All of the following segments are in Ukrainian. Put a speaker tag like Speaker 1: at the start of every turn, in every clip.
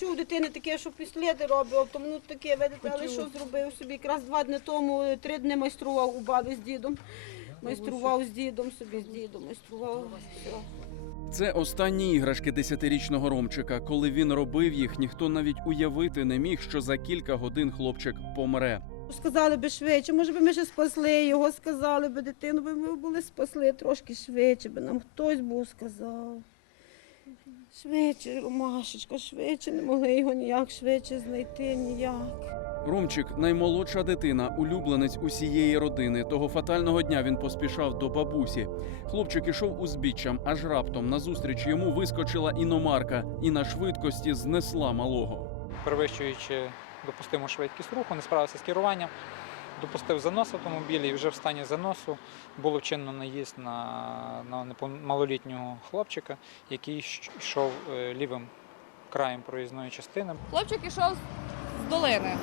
Speaker 1: Чув дитини таке, що пістолети робив, тому ну таке, видите, але що зробив собі? Якраз два дні тому, три дні майстрував у баби з дідом. Майстрував з дідом, собі з дідом, майстрував. Все.
Speaker 2: Це останні іграшки десятирічного Ромчика. Коли він робив їх, ніхто навіть уявити не міг, що за кілька годин хлопчик помре.
Speaker 1: Сказали би швидше, може би ми ще спасли його, сказали би дитину, би ми були спасли трошки швидше, би нам хтось був сказав. Швидше, Ромашечка, швидше, не могли його ніяк швидше знайти, ніяк.
Speaker 2: Ромчик наймолодша дитина, улюбленець усієї родини. Того фатального дня він поспішав до бабусі. Хлопчик ішов узбіччям, аж раптом назустріч йому вискочила іномарка і на швидкості знесла малого.
Speaker 3: перевищуючи допустиму швидкість руху, не справився з керуванням, допустив занос автомобіля і вже в стані заносу було вчинено наїзд на, на малолітнього хлопчика, який йшов е, лівим краєм проїзної частини.
Speaker 4: Хлопчик ішов з долини.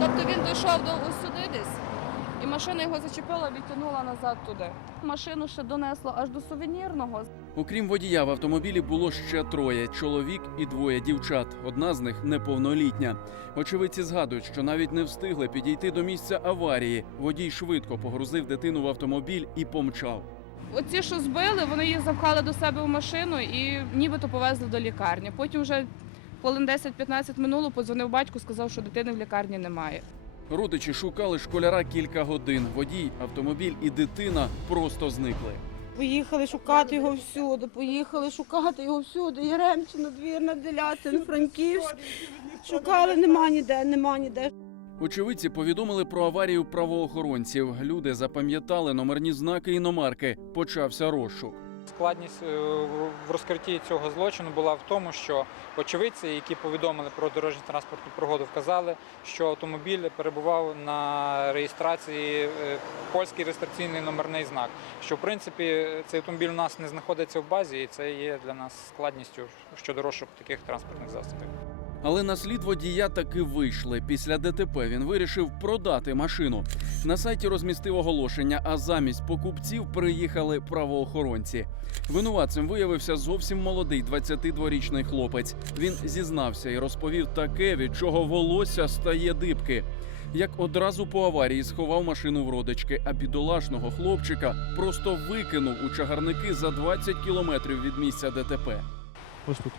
Speaker 4: Тобто він дійшов до сюди десь, і машина його зачепила, відтягнула назад туди. Машину ще донесло аж до сувенірного.
Speaker 2: Окрім водія, в автомобілі було ще троє: чоловік і двоє дівчат. Одна з них неповнолітня. Очевидці згадують, що навіть не встигли підійти до місця аварії. Водій швидко погрузив дитину в автомобіль і помчав.
Speaker 4: Оці, що збили, вони їх запхали до себе в машину і нібито повезли до лікарні. Потім вже хвилин 10-15 минуло, подзвонив батьку, сказав, що дитини в лікарні немає.
Speaker 2: Родичі шукали школяра кілька годин. Водій, автомобіль і дитина просто зникли.
Speaker 1: Поїхали шукати його всюди, поїхали шукати його всюди. Яремчино, двірна, Деляцин, Франківськ. Шукали, нема ніде, нема ніде.
Speaker 2: Очевидці повідомили про аварію правоохоронців. Люди запам'ятали номерні знаки іномарки. Почався розшук.
Speaker 3: Складність е, в- розкритті цього злочину була в тому, що очевидці, які повідомили про дорожню транспортну пригоду, вказали, що автомобіль перебував на реєстрації е, польський реєстраційний номерний знак. Що в принципі цей автомобіль у нас не знаходиться в базі, і це є для нас складністю щодо розшуку таких транспортних засобів.
Speaker 2: Але на слід водія таки вийшли. Після ДТП він вирішив продати машину. На сайті розмістив оголошення, а замість покупців приїхали правоохоронці. Винуватцем виявився зовсім молодий 22-річний хлопець. Він зізнався і розповів таке, від чого волосся стає дибки. Як одразу по аварії сховав машину в родички, а бідолашного хлопчика просто викинув у чагарники за 20 кілометрів від місця ДТП.
Speaker 5: Ось тут.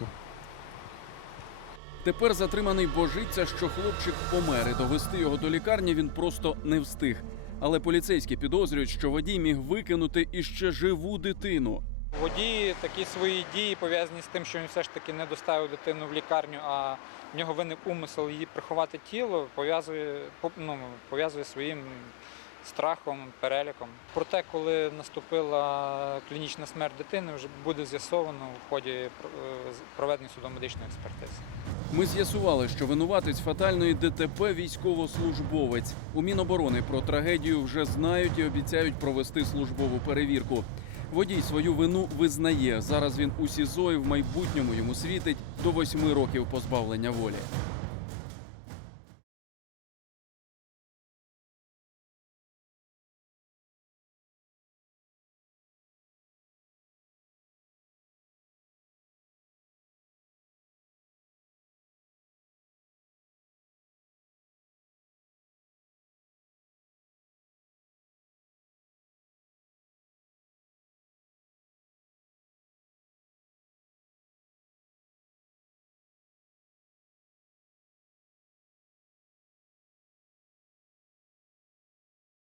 Speaker 2: Тепер затриманий божиться, що хлопчик помер і довести його до лікарні він просто не встиг. Але поліцейські підозрюють, що водій міг викинути іще живу дитину.
Speaker 3: Водії такі свої дії пов'язані з тим, що він все ж таки не доставив дитину в лікарню, а в нього виник умисел її приховати тіло, пов'язує по- ну, пов'язує своїм страхом, переліком. Проте, коли наступила клінічна смерть дитини, вже буде з'ясовано в ході е, проведення судово-медичної експертизи.
Speaker 2: Ми з'ясували, що винуватець фатальної ДТП військовослужбовець. У Міноборони про трагедію вже знають і обіцяють провести службову перевірку. Водій свою вину визнає. Зараз він у СІЗО і в майбутньому йому світить до восьми років позбавлення волі.